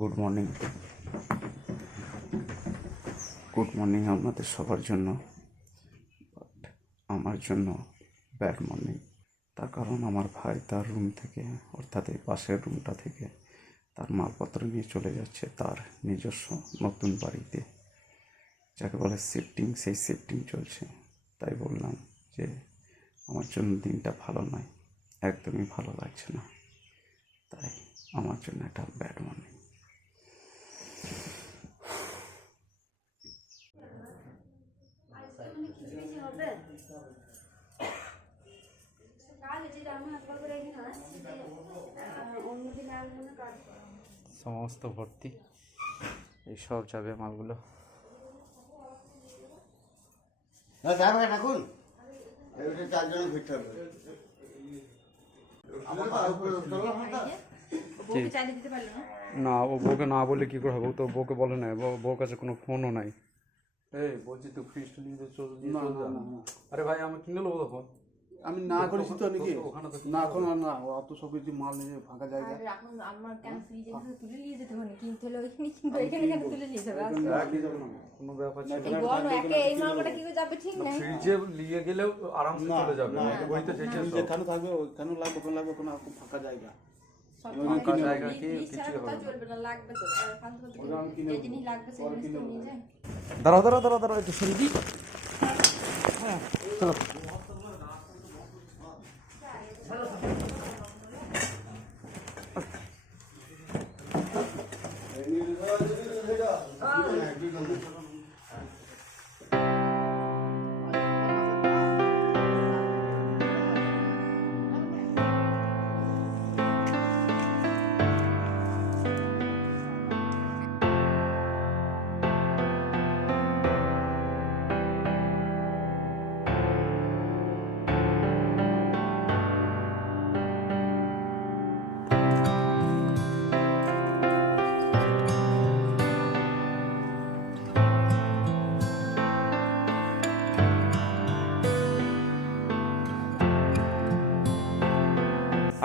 Good morning আপনাদের সবার জন্য। বাট আমার জন্য ব্যাড মর্নিং। তার কারণ আমার ভাই তার রুম থেকে, অর্থাৎ এই পাশের রুমটা থেকে তার মালপত্র নিয়ে চলে যাচ্ছে তার নিজস্ব নতুন বাড়িতে, যাকে বলে শিফটিং। সেই শিফটিং চলছে। তাই বললাম যে আমার জন্য দিনটা ভালো নয়, একদমই ভালো লাগছে না। তাই আমার জন্য একটা ব্যাড মর্নিং। সমস্ত ভর্তি, এইসব যাবে মালগুলো। না, ও বউকে না বলে কি করে হবে? তো বউকে বলে না, বউর কাছে কোনো ফোনও নাই। এই বলছি তো ফ্রিজটা নিয়ে চল যা। আরে ভাই আমি কিনে নেবো তখন। আমি না করেছি তো নাকি না, এখন আর না, অত সব কিছু মাল নিয়ে ফাঁকা জায়গা। এখন আমার কেন ফ্রিজে তুলে নিয়ে যেতে হবে, কিনতে হলে ওইখানে কিনতে, এখানে কেন তুলে নিয়ে যাবে? কোনো ব্যাপার না, এই বড় একে এই মালটা কি করে যাবে ঠিক নাই। ফ্রিজে নিয়ে গেলেও আরামসে চলে যাবে। ওই তো যেখানে থাকবে ওখানে লাগবে, ওখানে লাগবে, কোনো ফাঁকা জায়গা। ফাঁকা জায়গা কি কিছু চলবে না, লাগবে তো ফালতু যে জিনিস লাগবে সেই জিনিস তো নিয়ে যায়। দাঁড়াও একটু সরে দিই। হ্যাঁ চলো।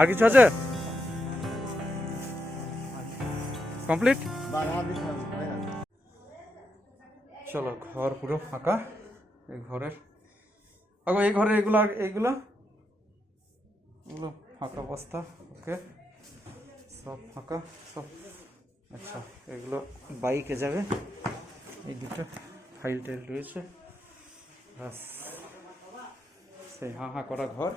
আর কিছু আছে? কমপ্লিট। চলো, ঘর পুরো ফাঁকা। এই ঘরের এইগুলো ফাঁকা অবস্থা। ওকে, সব ফাঁকা সব। আচ্ছা, এগুলো বাইকে যাবে। এই দুটো ফাইল টাইল রয়েছে। ব্যাস, সেই হাঁ করা ঘর।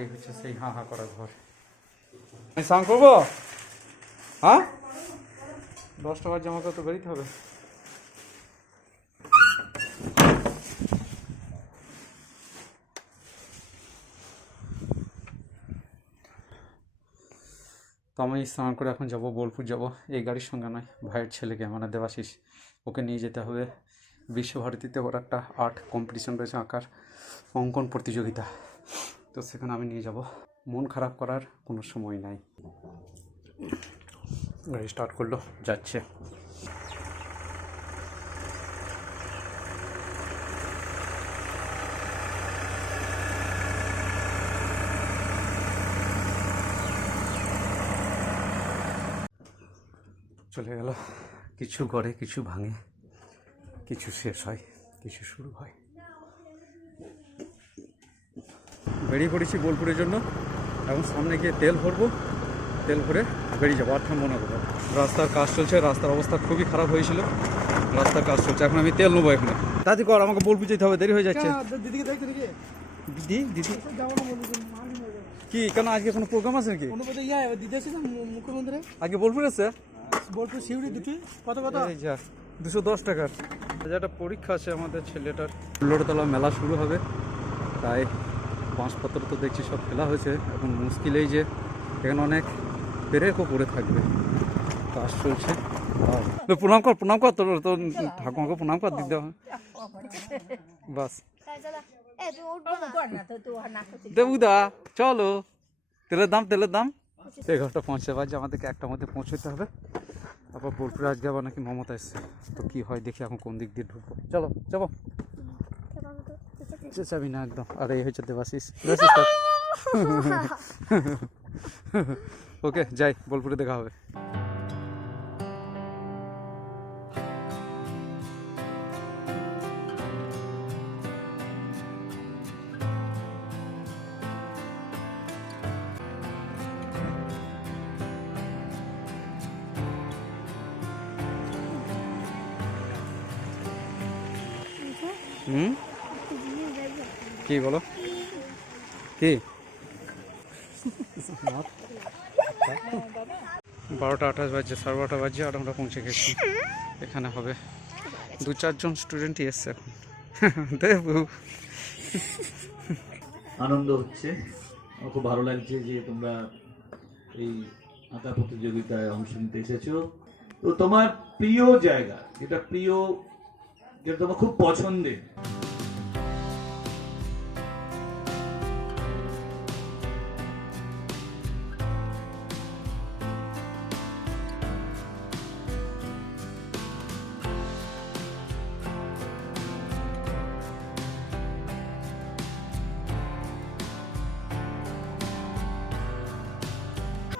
এই হচ্ছে সেই হাঁ করা ঘর। আমি স্নান করবো। হ্যাঁ, 10 টাকার জামা তো বেরোতে হবে। তো আমি স্নান করে এখন যাব, বোলপুর যাব। এই গাড়ির সঙ্গে নয়, ভাইয়ের ছেলেকে মানে দেবাশিস, ওকে নিয়ে যেতে হবে বিশ্বভারতীতে। ওর একটা আর্ট কম্পিটিশন রয়েছে, আঁকার অঙ্কন প্রতিযোগিতা। তো সেখানে আমি নিয়ে যাব। মন খারাপ করার কোনো সময় নাই। গাড়ি স্টার্ট করলো, যাচ্ছে। চলে গেল। কিছু করে, কিছু ভাঙে, কিছু শেষ হয়, কিছু শুরু হয়। বেরিয়ে পড়েছি বোলপুরের জন্য। এখন সামনে গিয়ে তেল ভরবো, তেল ভরে বেরিয়ে যাবো। আর থামবো না কোথাও। রাস্তার কাজ চলছে, রাস্তার অবস্থা খুবই খারাপ হয়েছিল। রাস্তার কাজ চলছে, এখন আমি তেল নেবো এখানে। দাদি কর, আমাকে বোলপুর যেতে হবে, দেরি হয়ে যাচ্ছে। দিদি কি কেন, আজকে কোনো প্রোগ্রাম আছে নাকি? মুখ্যমন্ত্রী আজকে বোলপুর আছে? বোলপুর শিউড়ি দুটি কত 210 টাকার। একটা পরীক্ষা আছে আমাদের ছেলেটার। ষোলোতলা মেলা শুরু হবে, তাই বাঁশপত্র তো দেখছি সব ফেলা হয়েছে। এখন মুশকিল এই যে এখানে অনেক পেরেকও পড়ে থাকবে, কাজ চলছে। প্রণাম কর তোর ঠাকুমাকে প্রণাম কর, দিতে হবে। বাস দেবুদা, চলো। তেলের দাম এই ঘরটা পৌঁছে বাজে, আমাদেরকে 1টার মধ্যে পৌঁছতে হবে। তারপর বোলপুরে আজকে আবার নাকি মমতা এসছে। তো কি হয় দেখি, এখন কোন দিক দিয়ে ঢুকবো। চলো যাবো। চেঁচাবি না একদম। আর এই হচ্ছে দেবাশিস। ওকে যাই, বোলপুরে দেখা হবে। হুম কি বলো কি 12টা 28 বাজছে, 12:30 বাজছে, আর আমরা পৌঁছে গেছি। এখানে হবে 2-4 জন স্টুডেন্টই এসছে এখন। দেবু আনন্দ হচ্ছে, আমার খুব ভালো লাগছে যে তোমরা এই আঁকা প্রতিযোগিতায় অংশ নিতে এসেছো। তো তোমার প্রিয় জায়গা, যেটা প্রিয়, যেটা তোমার খুব পছন্দের,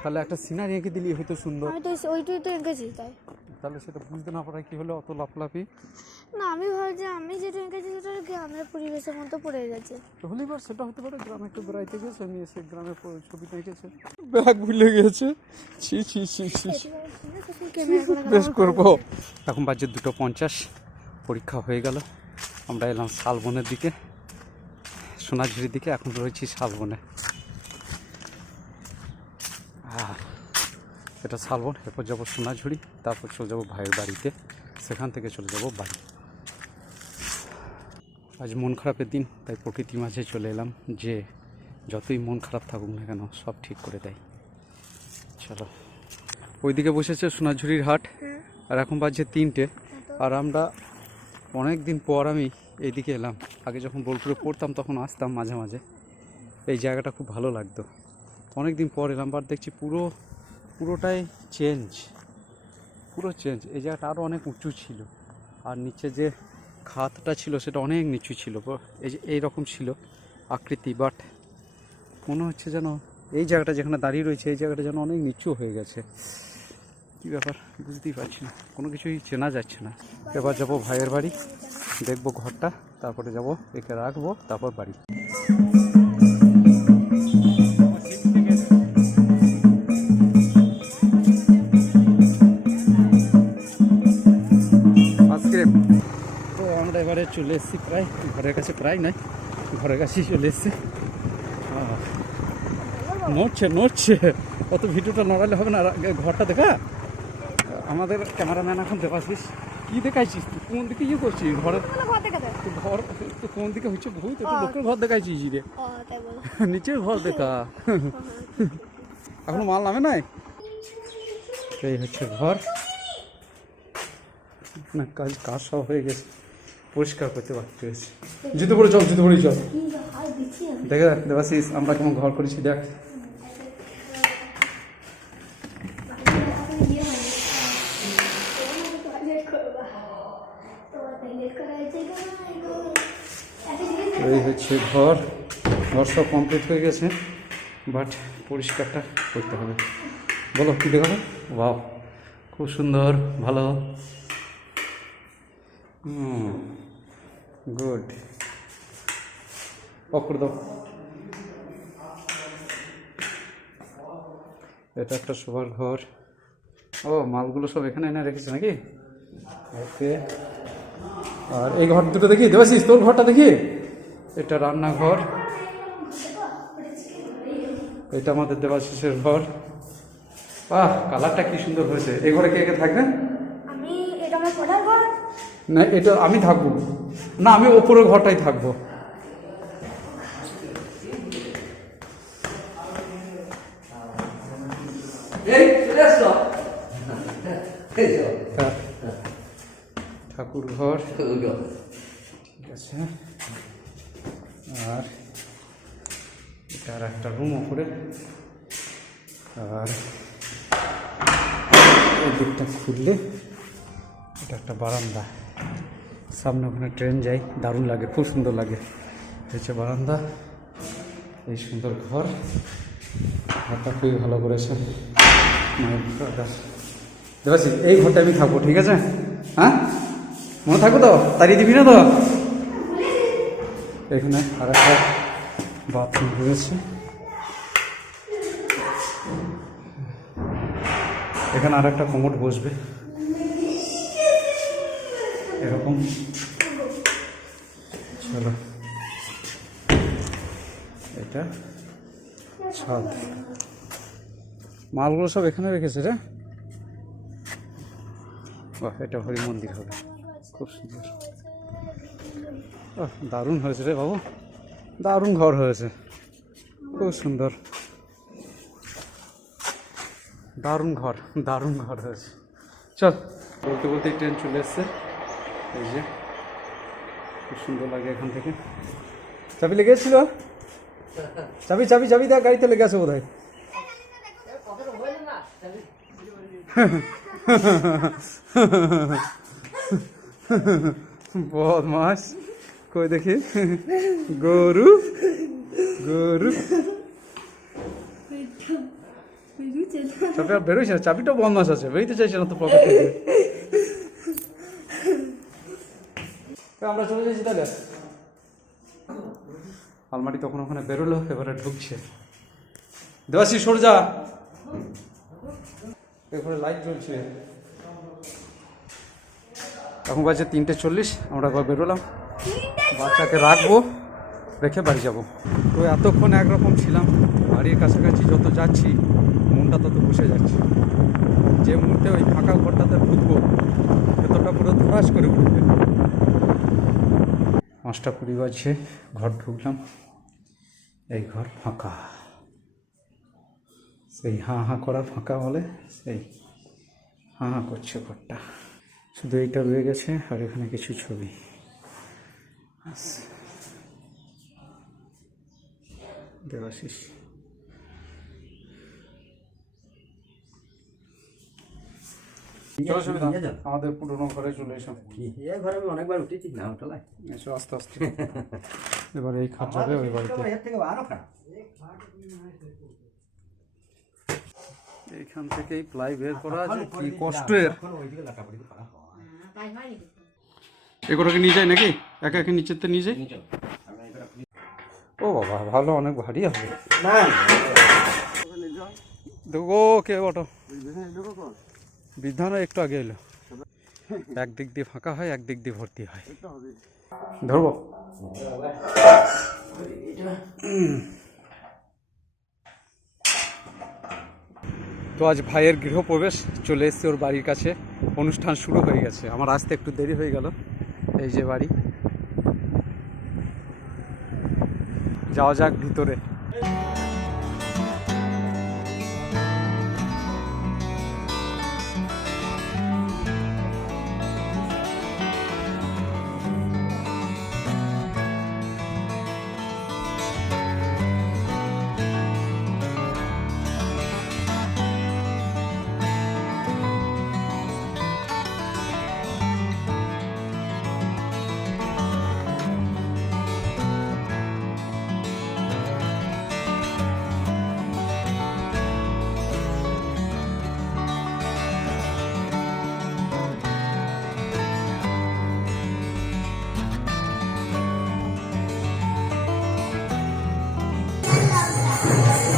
তাহলে একটা সিনারি এঁকে দিলি হয়তো সুন্দর। আমি তো ওইটাই তো এঁকেছি তাই। তাহলে সেটা বুঝতে না পারায় কি হলো অত লাফলাফি? না আমি ভাবছি আমি যেটা এঁকেছি সেটা গ্রামের পরিবেশের মতো পড়ে গেছে। তো হলেই বার সেটা হতে পারে গ্রামে একটু বেড়াইতে গেছে, আমি এসে গ্রামের ছবিটা এঁকেছে, ব্যাগ ভুলে গেছে। ছি ছি ছি ছি ছি। বেশ করবো। এখন বাজে 2:50, পরীক্ষা হয়ে গেল। আমরা এলাম শালবনের দিকে, সোনাঝুরির দিকে। এখন রয়েছি শালবনে। এটা শালবন, এরপর যাবো সোনাঝুরি, তারপর চলে যাবো ভাইয়ের বাড়িতে, সেখান থেকে চলে যাবো বাড়ি। আজ মন খারাপের দিন, তাই প্রকৃতির মাঝে চলে এলাম, যে যতই মন খারাপ থাকুক না কেন সব ঠিক করে দেয়। চলো, ওইদিকে বসেছে সোনাঝুরির হাট, আর এখন বাজছে 3টে। আর আমরা অনেক দিন পর আমি এইদিকে এলাম। আগে যখন বোলপুরে পড়তাম তখন আসতাম মাঝে মাঝে। এই জায়গাটা খুব ভালো লাগতো। অনেক দিন পর এলাম, বাট দেখছি পুরোটাই চেঞ্জ, পুরো চেঞ্জ। এই জায়গাটা আরও অনেক উঁচু ছিল, আর নিচে যে খাতটা ছিল সেটা অনেক নিচু ছিল। এই যে এইরকম ছিল আকৃতি, বাট মনে হচ্ছে যেন এই জায়গাটা যেখানে দাঁড়িয়ে রয়েছে এই জায়গাটা যেন অনেক নিচু হয়ে গেছে। কী ব্যাপার বুঝতেই পারছি না, কোনো কিছুই চেনা যাচ্ছে না। এবার যাবো ভাইয়ের বাড়ি, দেখবো ঘরটা, তারপরে যাব, একে রাখবো, তারপর বাড়ি। তো আমরা এবারে চলে এসেছি প্রায় ঘরের কাছে, প্রায় নয় ঘরের কাছেই চলে এসেছি। নড়ছে অত ভিডিওটা নড়ালে হবে না। ঘরটা দেখা, আমাদের ক্যামেরাম্যান এখন দেখাচ্ছিস, কি দেখাইছিস তুই? কোন দিকে ইয়ে করছিস? ঘর তো কোন দিকে হচ্ছে ভূত? একটু লোকের ঘর দেখাইছিস রে, নিচের ঘর দেখা। এখনো মাল নামে নাই। এই হচ্ছে ঘর না, কাজ সব হয়ে গেছে, পরিষ্কার করতে বাকি হয়েছে। জুতো পরে চল, জুতো পরে চল। দেখে দেবাশিস আমরা কেমন ঘর করেছি দেখ। এই হচ্ছে ঘর সব কমপ্লিট হয়ে গেছে, বাট পরিষ্কারটা করতে হবে। বলো কী দেখাবো? বাহ, খুব সুন্দর, ভালো, গুড। অফ করে দাও। এটা একটা শোবার ঘর। ও, মালগুলো সব এখানে এনে রেখেছে নাকি? ওকে। আর এই ঘর দুটো দেখি দেবাশিস, তোর ঘরটা দেখি। এটা রান্নাঘর, এটা আমাদের দেবাশিসের ঘর। বাহ, কালারটা কি সুন্দর হয়েছে। এই ঘরে কে কে থাকবে? আমি, এটা আমার পড়ার ঘর না, এটা আমি থাকবো না, আমি ওপরের ঘরটাই থাকবো। ঠাকুর ঘর, ঠিক আছে। আর এটার একটা রুম ওপরে, আর এই দিকটা খুললে এটা একটা বারান্দা, সামনে ওখানে ট্রেন যায়, দারুণ লাগে, খুব সুন্দর লাগে। হচ্ছে বারান্দা, এই সুন্দর ঘর, ঘরটা খুবই ভালো করেছে দেবাশি। এই ঘরটা আমি থাকবো, ঠিক আছে? হ্যাঁ, মনে থাকবো তো? তাড়িয়ে দিবি না তো? এখানে আর একটা বাথরুম রয়েছে, এখানে আর একটা কোমোড বসবে এরকম। এটা ছাদ, মালগুলো সব এখানে রেখেছে রে। বাহ, এটা হরি মন্দির হবে, খুব সুন্দর। দারুণ হয়েছে রে বাবু, দারুণ ঘর হয়েছে, খুব সুন্দর, দারুণ ঘর, দারুণ ঘর হয়েছে। চল, বলতে বলতে ট্রেন চলে এসছে, এই যে খুব সুন্দর লাগে এখান থেকে। চাবি লেগেছিল, চাবি চাবি চাবি দেখ, গাড়িতে লেগে আছে বোধ হয়। বদমাস, কই দেখি গরু, গরু চাবি আর বেরোইছে না, চাবিটা বদমাস আছে, বেরোতে চাইছে না তো পকেট থেকে। আমরা চলে যাচ্ছি তাহলে। আলমারি তখন ওখানে বেরোলো, এবারে ঢুকছে। দেবাশী সরজা, এখানে লাইট জ্বলছে। এখন বাজে 3:40, আমরা একবার বেরোলাম, বাচ্চাকে রাখবো, রেখে বাড়ি যাব। তো এতক্ষণ একরকম ছিলাম, বাড়ির কাছাকাছি যত যাচ্ছি মনটা তত বসে যাচ্ছে। যে মুহূর্তে ওই ফাঁকা ঘরটাতে ঢুকবো, ভেতরটা পুরো ধরাস করে উঠবে। 5:20 বাজছে, ঘর ঢুকলাম, এই ঘর ফাঁকা, সেই হাঁ হাঁ করা ফাঁকা বলে, সেই হাঁ হাঁ করছে ঘরটা। শুধু এইটা রয়ে গেছে, আর এখানে কিছু ছবি। দেবাশিস, চলো সুবিধা, আমাদের পুরোনো ঘরে চলে এসো। এই ঘরে আমি অনেকবার উঠেছি, না উঠলায় এসো আস্তে আস্তে। এবার এই খাট যাবে ওই বাড়িতে। এর থেকে আরো খারাপ। এইখান থেকেই প্লাই বের করা, যে কি কষ্টের। ওইদিকে লাটাপড়ি করা হয়। এগুলোকে নিয়ে যায় নাকি, একা একা নিচেতে নিয়ে যায়? ও বাবা, ভালো, অনেক ভারী হবে। দেখো কে অটো, বিধানও একটু আগে এলো। একদিক দিয়ে ফাঁকা হয়, একদিক দিয়ে ভর্তি হয়। ধরবো, তো আজ ভাইয়ের গৃহপ্রবেশ, চলে এসেছি ওর বাড়ির কাছে, অনুষ্ঠান শুরু হয়ে গেছে। আমার আসতে একটু দেরি হয়ে গেল। এই যে বাড়ি, যাওয়া যাক ভিতরে।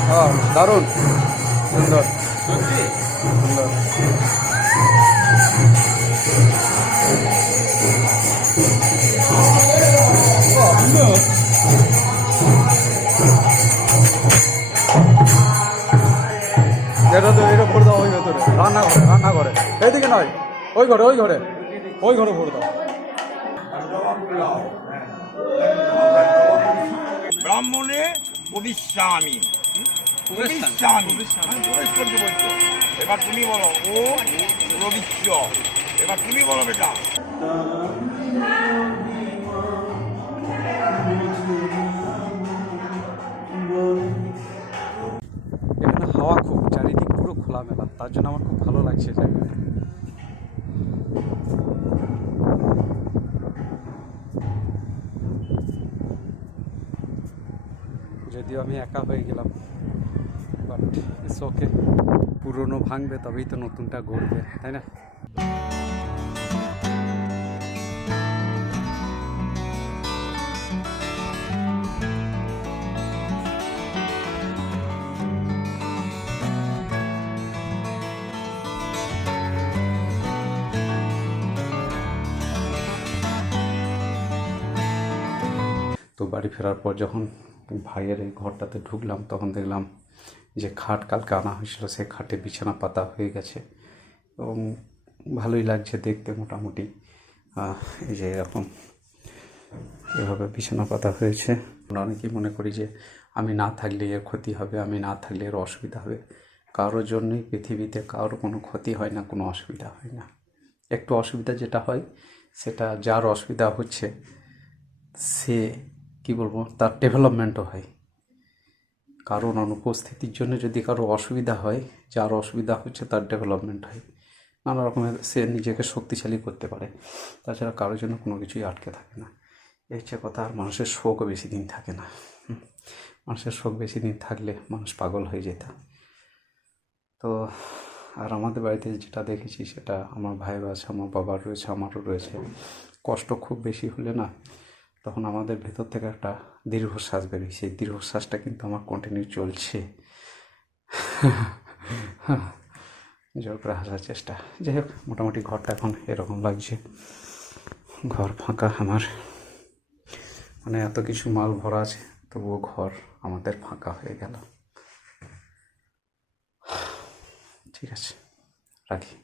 হ্যাঁ, দারুণ সুন্দর, সুন্দর। এটা তো এটা ভরে দাও ওই ভেতরে, রান্নাঘরে, রান্নাঘরে, এইদিকে নয়, ওই ঘরে, ওই ঘরে, ওই ঘরে ভরে দাও। ব্রাহ্মণে প্রবিশ্যামি, প্রবিশ্যামি প্রবেশ করতে বলছো। এবার তুমি বলো ও প্রবিশ্য, এবার তুমি বলো বেটা। এখানে হাওয়া খুব, চারিদিক পুরো খোলামেলা, তার জন্য আমার খুব ভালো লাগছে জায়গাটা। যদিও আমি একা হয়ে গেলাম, বাট ইটস ওকে। পুরনো ভাঙবে তবেই তো নতুনটা গড়বে, তাই না? তো বাড়ি ফেরার পর যখন ভাইয়ের এই ঘরটাতে ঢুকলাম, তখন দেখলাম যে খাট কালকে আনা হয়েছিল সেই খাটে বিছানা পাতা হয়ে গেছে এবং ভালোই লাগছে দেখতে মোটামুটি। এই যে এরকম এভাবে বিছানা পাতা হয়েছে। আমরা অনেকেই মনে করি যে আমি না থাকলে এর ক্ষতি হবে, আমি না থাকলে এর অসুবিধা হবে। কারোর জন্যই পৃথিবীতে কারোর কোনো ক্ষতি হয় না, কোনো অসুবিধা হয় না। একটু অসুবিধা যেটা হয় সেটা যার অসুবিধা হচ্ছে সে কি বলবো তার ডেভেলপমেন্টও হয়। কারণ অনুপস্থিতির জন্য যদি কারো অসুবিধা হয়, যার অসুবিধা হচ্ছে তার ডেভেলপমেন্ট হয়, নানা রকমের সে নিজেকে শক্তিশালী করতে পারে। তাছাড়া কারোর জন্য কোনো কিছুই আটকে থাকে না। এই হচ্ছে কথা। আর মানুষের শোকও বেশি দিন থাকে না। মানুষের শোক বেশি দিন থাকলে মানুষ পাগল হয়ে যেত। তো আর আমাদের বাড়িতে যেটা দেখেছি সেটা আমার ভাইয়ের আছে, আমার বাবার রয়েছে, আমারও রয়েছে। কষ্ট খুব বেশি হলে না তখন আমাদের ভেতর থেকে একটা দীর্ঘশ্বাস বেরোয়। সেই দীর্ঘশ্বাসটা কিন্তু আমার কন্টিনিউ চলছে। জোর করে হাসার চেষ্টা। যাই হোক, মোটামুটি ঘরটা এখন এরকম লাগছে। ঘর ফাঁকা আমার, মানে এত কিছু মাল ভরা আছে তবুও ঘর আমাদের ফাঁকা হয়ে গেল। ঠিক আছে, রাখি।